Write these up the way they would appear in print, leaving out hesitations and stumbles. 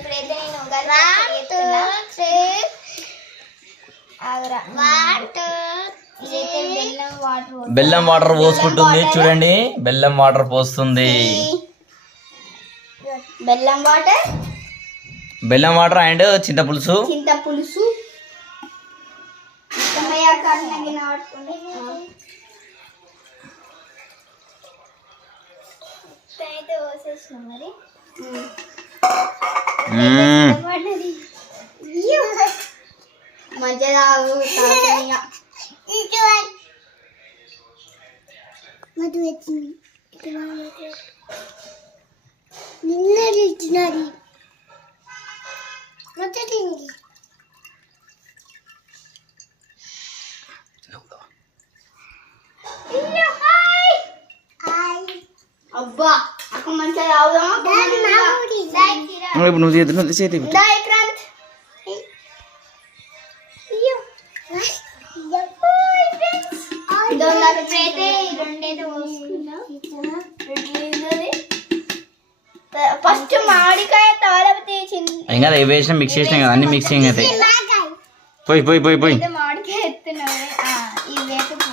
ఇప్పుడైతే నేను బెల్లం వాటర్ పోసుకుంటుంది చూడండి. బెల్లం వాటర్ పోస్తుంది. బెల్లం వాటర్ అండ్ చింతపులుసు. మంచిగా అబ్బా అక్క మంచిగా తాగుదామా? ఇప్పుడు నువ్వు చేతి ఫస్ట్ మామిడికాయ తాళపతి ఇంకా ఇవి వేసిన మిక్స్ చేసినాం కదా, అన్ని మిక్సింగ్ అవుతాయి. పోయి పోయి పోయి పోయి మామిడికాయ ఎత్తున్నావే ఈ వేపుకు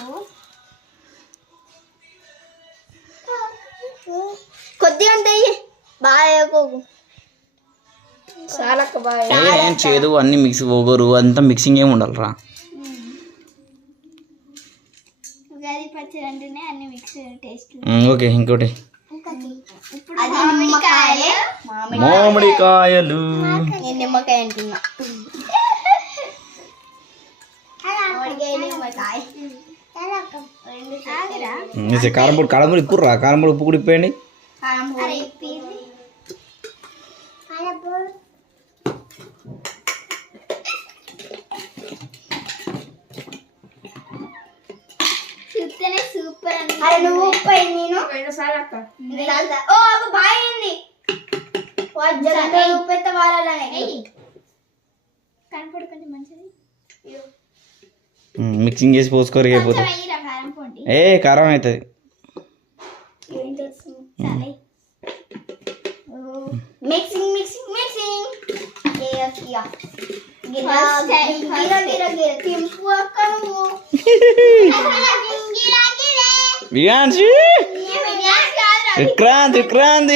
కొద్దిగా ఉంటాయి బాగా చాలా ఏం చేదు అన్ని మిక్స్ పోగరు అంతా మిక్సింగ్ ఏమి ఉండాలిరా. ఉగాది పచ్చడి అంటేనే అన్ని మిక్స్ టేస్ట్. ఓకే ఇంకోటి మామిడికాయలు మామిడికాయలు నిమ్మకాయ అంటున్నా. కారంపొడి కారంపొడి ఇప్పుడు రా కారంపొడి ఉప్పు కూడా ఇప్పేయండి. సూపర్ నువ్వు ఉప్పు నేను బాగుంది ఉప్పు ఎత్త వాళ్ళనే కనపడు కొంచెం మంచిది. మిక్సింగ్ చేసి పోసుకోరు అయిపోతుంది. ఏ కారం అవుతుంది. Mixing mixing mixing Vikrant Vikrant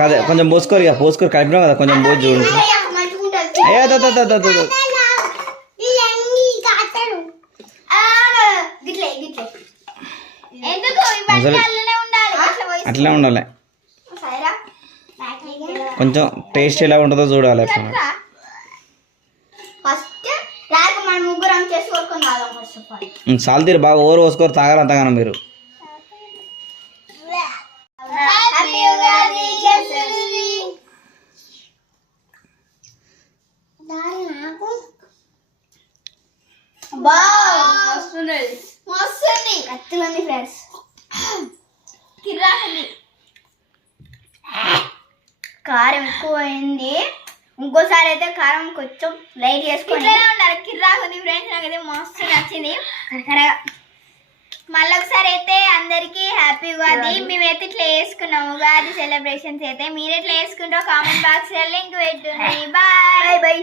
కాదు కొంచెం పోసుకోరు ఇక పోసుకోరు కలిపినాం కదా కొంచెం పోసి చూడండి. అట్లా ఉండాలి. కొంచెం టేస్ట్ ఎలా ఉంటుందో చూడాలి. సాల్తీరు బాగా ఓవర్ పోసుకోరు తాగాలి అంతగానో మీరు. ఫ్రెండ్స్ కిరాకుంది కారం ఎక్కువ అయింది. ఇంకోసారి అయితే కారం కొంచెం లైట్ చేసుకొని ఉండాలి. కిరాకుంది ఫ్రెండ్స్ నాకైతే మస్తు నచ్చింది. మళ్ళీ ఒకసారి అయితే అందరికీ హ్యాపీ ఉగాది. మేమైతే ఇట్లా వేసుకున్నాము ఉగాది సెలబ్రేషన్స్. అయితే మీరు ఎట్లా వేసుకుంటారో కామెంట్ బాక్స్ లింక్ పెట్టండి. Bye bye.